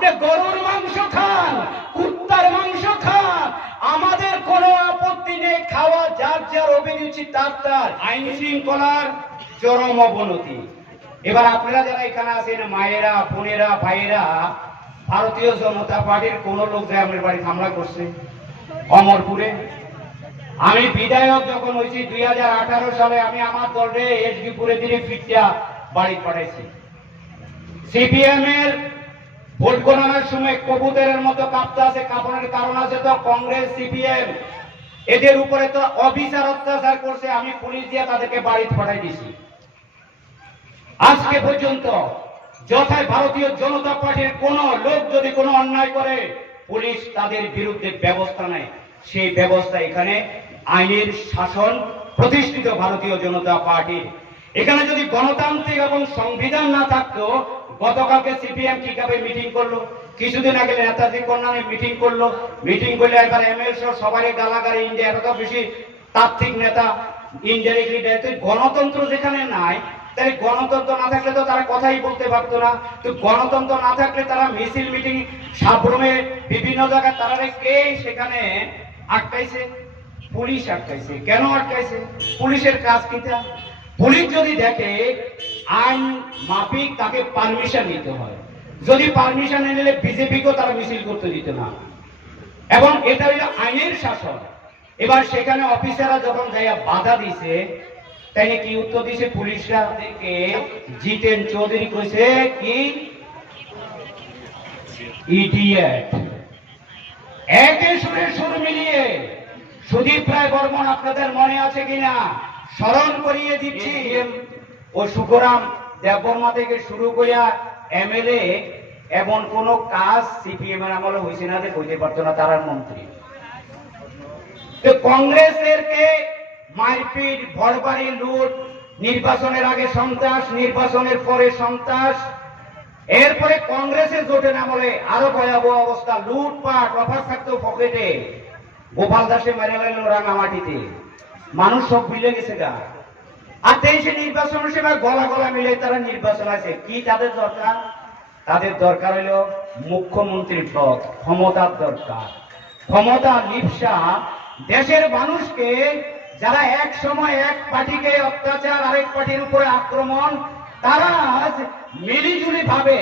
আপনি গরুর মাংস খান, কুত্তার মাংস খান, আমাদের কোনো আপত্তি নেই, খাওয়া যার যার অভিরুচি তার তার। আইন শৃঙ্খলার চরম অবনতি। এবার আপনারা যারা এখানে আছেন, মায়েরা, বোনেরা, ভাইয়েরা, ভারতীয় জনতা পার্টির কোন লোক যে আমার বাড়ি হামলা করছে অমরপুরে? আমি বিধায়ক যখন হয়েছি 2018 সালে, আমি আমার দলে এসবিপুরে দিনে ফিরটা বাড়ি পাঠাইছি। সিপিএম এর ভোট গণনার সময় কবুতরের মতো কাঁপতে আছে, কাঁপানোর কারণ আছে তো কংগ্রেস, সিপিএম এদের উপরে তো অবিচার অত্যাচার করছে, আমি পুলিশ দিয়ে তাদেরকে বাড়ি পাঠাই দিছি। আজকে পর্যন্ত যথায় ভারতীয় জনতা পার্টির কোন লোক যদি কোনো অন্যায় করে, পুলিশ তাদের বিরুদ্ধে ব্যবস্থা নেয়। সেই ব্যবস্থা এখানে আইনের শাসন প্রতিষ্ঠিত ভারতীয় জনতা পার্টির। এখানে যদি গণতান্ত্রিক এবং সংবিধান না থাকতো, গতকালকে সিপিএম কিভাবে মিটিং করলো, কিছুদিন আগে নেতাজি কন্যায় মিটিং করলো, মিটিং করলে একবার এমএলএ সবারই গালাগালি, ইন্ডিয়া এত বেশি তাত্ত্বিক নেতা, ইনডাইরেক্টলি গণতন্ত্র যেখানে নাই, তাহলে গণতন্ত্র না থাকলে তো তারা কথাই বলতে পারতো না। তো গণতন্ত্র না থাকলে তারা মিছিল মিটিং সাবরুমে বিভিন্ন জায়গায় তারা কে সেখানে আটকাইছে? পুলিশ আটকাইছে। কেন আটকাইছে? পুলিশের কাজ কিটা? পুলিশ যদি দেখে আইন মাফিক, তাকে পারমিশন নিতে হয়। যদি পারমিশন না নিলে বিজেপিকেও তারা মিছিল করতে দিত না। এবং এটা হইল আইনের শাসন। এবার সেখানে অফিসাররা যখন যাইয়া বাধা দিছে, তাই কি উত্তর দিছে পুলিশরা? থেকে জিতেন চৌধুরী কইছে কি ইডিয়েট। একে সুরে সুর মিলিয়ে সুদীপ রায় বর্মন আপনাদের মনে আছে কিনা স্মরণ করিয়ে দিচ্ছি। ও সুখরাম দেববর্মা থেকে শুরু করিয়া এমএলএ, এমন কোন কাজ সিপিএম এর আমলে হয়েছে না যে কইতে পারতো না তারা মন্ত্রী। তো কংগ্রেসের কে মারপিট, ভরবাড়ি, লুট, নির্বাচনের আগে সন্ত্রাস, নির্বাচনের পরে সন্ত্রাস, এরপরে কংগ্রেসের জোটের আমলে আরো ভয়াবহ অবস্থা, লুটপাট, অফার থাকতো পকেটে। গোপাল দাসে মেরে গেল রাঙামাটিতে, মানুষ সব ভুলে গেছে গা। আর 23 নির্বাচনের সময় গলা গলা মিলে তারা নির্বাচন আছে। কি তাদের দরকার? তাদের দরকার হলো মুখ্যমন্ত্রীর পদ, ক্ষমতার দরকার। ক্ষমতা লিপসা দেশের মানুষকে, যারা এক সময় এক পার্টিকে অত্যাচার, আরেক পার্টির উপরে আক্রমণ, তারা আজ মিলিজুলি ভাবে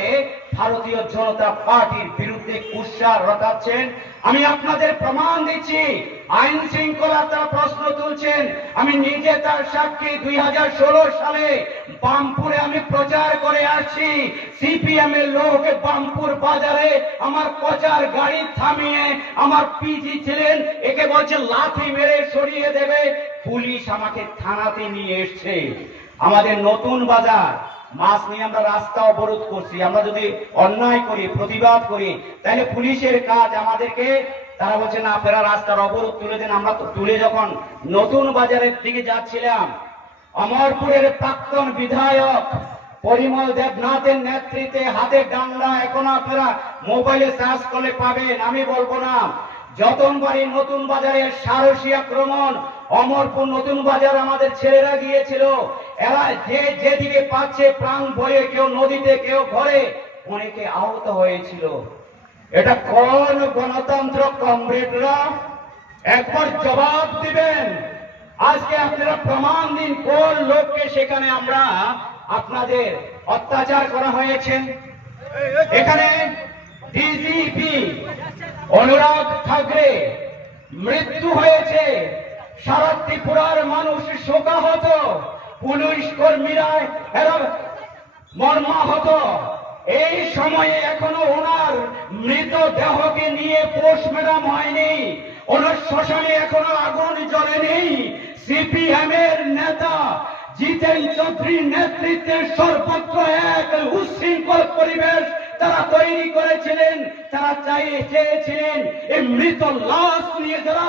ভারতীয় জনতা পার্টির বিরুদ্ধে কুৎসা রটাচ্ছেন। আমি আপনাদের প্রমাণ দিচ্ছি, আইন শৃঙ্খলা তারা প্রশ্ন তুলছেন। আমি নিজে তার সাক্ষী। 2016 সালে বামপুরে আমি প্রচার করে আসছি। সিপিএম এর লোক বামপুর বাজারে আমার প্রচার গাড়ি থামিয়ে আমার পিজি ছিলেন, একে বলছে লাথি মেরে সরিয়ে দেবে। পুলিশ আমাকে থানাতে নিয়ে এসছে। আমাদের নতুন বাজার মাছ নিয়ে আমরা রাস্তা অবরোধ করছি। আমরা যদি অন্যায় করি, প্রতিবাদ করি, তাহলে পুলিশের কাজ আমাদেরকে, তারা বলছে না আপনারা রাস্তার অবরোধ তুলে দেন। আমরা তো তুলে যখন নতুন বাজারের দিকে যাচ্ছিলাম, অমরপুরের প্রাক্তন বিধায়ক পরিমল দেবনাথের নেতৃত্বে হাতে ডান্ডা, এখন আপনারা মোবাইলে সার্চ করলে পাবেন, আমি বলবো না। যতনবাড়ি নতুন বাজারের সারসী আক্রমণ, অমরপুর নতুন বাজার আমাদের ছেলেরা গিয়েছিল। এরা যেদিকে পাচ্ছে প্রাণ ভয়ে, কেউ নদীতে, কেউ ঘরে, অনেকে আহত হয়েছিল। এটা কোন গণতন্ত্র কমরেডরা? একবার জবাব দিবেন। আজকে আপনারা প্রমাণ দিন কোন লোককে সেখানে আমরা আপনাদের অত্যাচার করা হয়েছে। এখানে ডিজিপি অনুরাগ ঠাকরে মৃত্যু হয়েছে, সারা ত্রিপুরার মানুষ শোকাহত, পুলিশ কর্মীরা এরা মর্মাহত। এই সময়ে এখনো ওনার মৃতদেহকে নিয়ে পোস্টমর্টম হয়নি, ওনার শ্মশানে এখনো আগুন জ্বলেনি। সিপিএম এর নেতা জিতেন চৌধুরীর নেতৃত্বে সর্বত্র এক উচ্ছৃঙ্খল পরিবেশ তারা তৈরি করেছিলেন। তারা চেয়েছিলেন এই মৃত লাশ নিয়ে যারা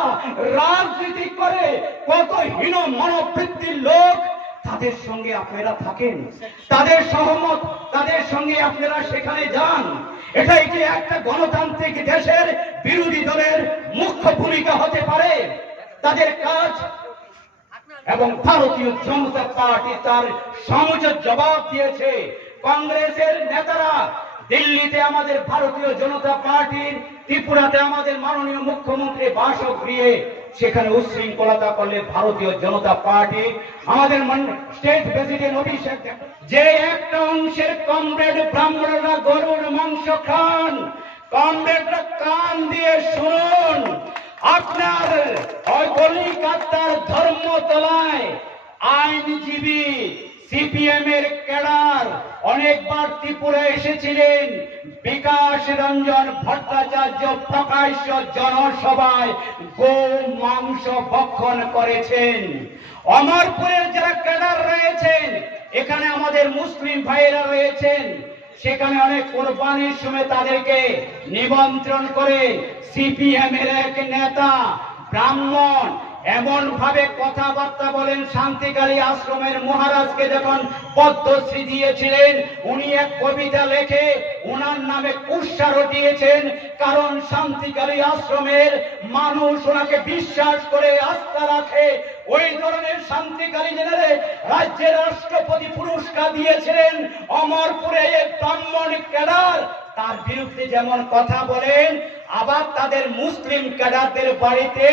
রাজনীতি করে, কত হীন মনোবৃত্তির লোক, তাদের সঙ্গে আপনারা থাকেন, তাদের সহমত, তাদের সঙ্গে আপনারা সেখানে যান। এটাই যে একটা গণতান্ত্রিক দেশের বিরোধী দলের মুখ্য ভূমিকা হতে পারে, তাদের কাজ। এবং ভারতীয় জনতা পার্টি তার সমুচিত জবাব দিয়েছে। কংগ্রেসের নেতারা দিল্লিতে আমাদের ভারতীয় জনতা পার্টির, ত্রিপুরাতে আমাদের মাননীয় মুখ্যমন্ত্রী বাসগৃহে, সেখানে উচ্ছৃঙ্খলতা করলে ভারতীয় জনতা পার্টি, আমাদের স্টেট প্রেসিডেন্ট অভিষেক, যে একটা অংশের কমরেড ব্রাহ্মণরা গরুর মাংস খান, কমরেডরা কান দিয়ে শুনুন, আপনার কলিকাতার ধর্মতলায় আইনজীবী সিপিএম এর ক্যাডার অনেকবার ত্রিপুরা এসেছিলেন, বিকাশ রঞ্জন ভট্টাচার্য প্রকাশ্য জনসভায় গো মাংস ভক্ষণ করেছেন। অমরপুরের যারা ক্যাডার রয়েছেন, এখানে আমাদের মুসলিম ভাইয়েরা রয়েছেন, সেখানে অনেক কোরবানির সময় তাদেরকে নিমন্ত্রণ করে সিপিএম এর এক নেতা ব্রাহ্মণ এমন ভাবে কথাবার্তা বলেন, শান্তিকালী আশ্রমের মহারাজকে যখন পদ্মশ্রী দিয়েছিলেন, উনি এক কবিতা লেখে ওনার নামে কুৎসা রটিয়েছেন, কারণ শান্তিকালী আশ্রমের মানুষ ওনাকে বিশ্বাস করে আস্থা রাখে। ওই ধরনের শান্তিকালী জেনারে রাজ্যের রাষ্ট্রপতি পুরস্কার দিয়েছিলেন। অমরপুরে এক ব্রাহ্মণ ক্যাডার তার বিরুদ্ধে যেমন কথা বলেন, আবার তাদের মুসলিম ক্যাডারদের বাড়িতে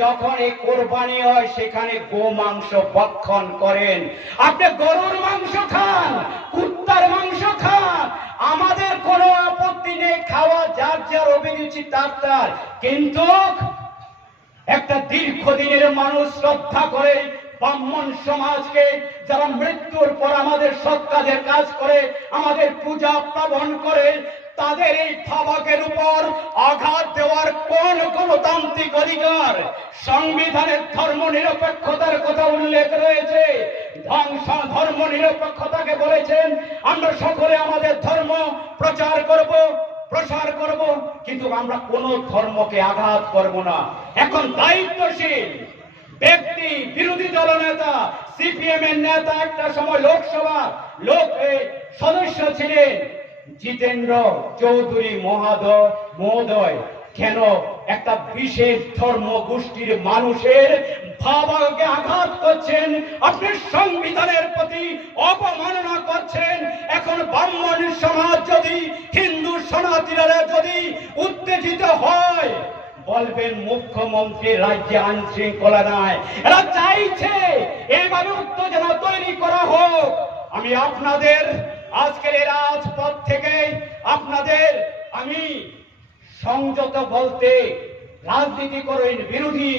যখন এই কোরবানি হয় সেখানে গো মাংস ভক্ষণ করেন। আপনি গরুর মাংস খান, কুত্তার মাংস খান, আমাদের কোনো আপত্তি নেই, খাওয়া যার যার অভিরুচি তার। কিন্তু একটা দীর্ঘদিনের মানুষ শ্রদ্ধা করে ব্রাহ্মণ সমাজকে, যারা মৃত্যুর পর আমাদের সৎ কাজের কাজ করে, আমাদের পূজা পালন করে, তাদের এই ভাবকের উপর আঘাত দেওয়ার কোন গণতান্ত্রিক অধিকার? সংবিধানের ধর্ম নিরপেক্ষতার কথা উল্লেখ রয়েছে। ধর্ম নিরপেক্ষতাকে বলেছেন আমরা সকলে আমাদের ধর্ম প্রচার করব, প্রসার করব, কিন্তু আমরা কোন ধর্মকে আঘাত করব না। এখন দায়িত্বশীল ব্যক্তি, বিরোধী দলনেতা, সিপিএম এর নেতা, একটা সময় লোকসভা সদস্য ছিলেন জিতেন্দ্র চৌধুরী মহোদয়, কেন একটা বিশেষ ধর্ম গোষ্ঠীর মানুষের ভাবকে আঘাত করছেন? আপনি সংবিধানের প্রতি অবমাননা করছেন। এখন ব্রাহ্মণ সমাজ যদি, হিন্দু সনাতনীরা যদি উত্তেজিত হয়, বলবেন মুখ্যমন্ত্রী রাজ্যে আইন শৃঙ্খলা নাই। এরা চাইছে এইভাবে উত্তেজনা তৈরি করা হোক। আমি আপনাদের আজকের এই রাজপথ থেকে আপনাদের আমি সংযত বলতে, রাজনীতি করুন, বিরোধী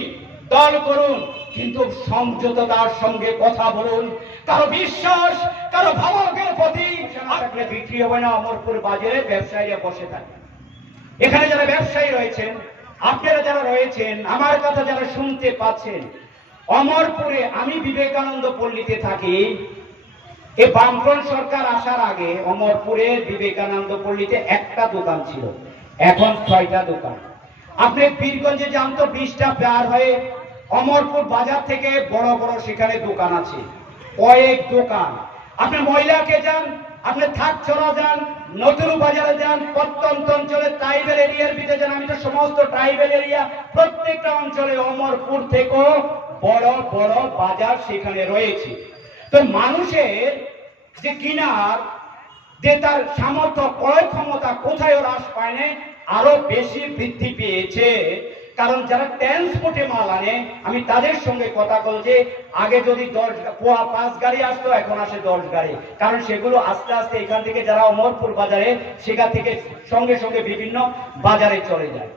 দল করুন, কিন্তু সংযততার সঙ্গে কথা বলুন। কারো বিশ্বাস, কারো ভাবকের প্রতি থাকলে বিক্রি হবে না। অমরপুর বাজারে ব্যবসায়ীরা বসে থাকে। এখানে যারা ব্যবসায়ী রয়েছেন, আপনারা যারা রয়েছেন, আমার কথা যারা শুনতে পাচ্ছেন, অমরপুরে, আমি বিবেকানন্দ পল্লীতে থাকি। এই বামফ্রন্ট সরকার আসার আগে অমরপুরের বিবেকানন্দ পল্লীতে একটা দোকান ছিল, এখন 6টা দোকান। আপনি বীরগঞ্জে যান তো 20টা পার হয়ে অমরপুর বাজার থেকে বড় বড় সেখানে দোকান আছে, কয়েক দোকান। আপনি মহিলাকে যান, আপনি থাকছড়া যান, নতুন বাজারে যান, প্রত্যন্ত অঞ্চলে ট্রাইবেল এরিয়ার ভিতরে যান, আমি তো সমস্ত ট্রাইবেল এরিয়া, প্রত্যেকটা অঞ্চলে অমরপুর থেকেও বড় বড় বাজার সেখানে রয়েছে। তো মানুষের যে কিনার, যে তার সামর্থ্য, ক্রয় ক্ষমতা কোথায় হ্রাস পায় না, আরো বেশি বৃদ্ধি পেয়েছে। কারণ যারা ট্রান্সপোর্টে মাল আনে, আমি তাদের সঙ্গে কথা বলছি, আগে যদি 5 গাড়ি আসতো, এখন আসে 10 গাড়ি। কারণ সেগুলো আস্তে আস্তে এখান থেকে যারা অমরপুর বাজারে, সেখান থেকে সঙ্গে সঙ্গে বিভিন্ন বাজারে চলে যায়।